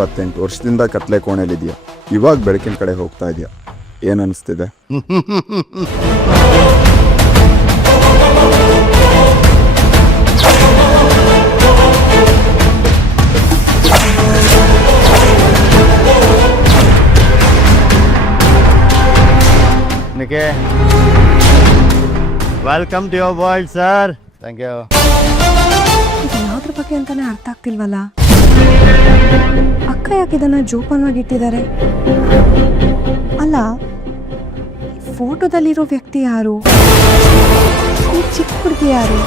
28 ವರ್ಷದಿಂದ ಕತ್ಲೆ ಕೋಣೆಲಿದ್ಯಾ, ಇವಾಗ ಬೆಳಕಿನ ಕಡೆ ಹೋಗ್ತಾ ಇದೆಯಾ, ಏನು ಅನಿಸ್ತಿದೆ? ನಿಕೆ welcome to your world sir. Thank you. ಯಾವ್ದ್ರ ಬಗ್ಗೆ ಅಂತಾನೆ ಅರ್ಥ ಆಗ್ತಿಲ್ವಲ್ಲ. ಅಕ್ಕ ಯಾಕೆ ಇದನ್ನ ಜೋಪಾನವಾಗಿ ಇಟ್ಟಿದ್ದಾರೆ? ಅಲ್ಲ, ಫೋಟೋದಲ್ಲಿರೋ ವ್ಯಕ್ತಿ ಯಾರು? ಈ ಚಿಕ್ಕ ಹುಡುಗಿ ಯಾರು?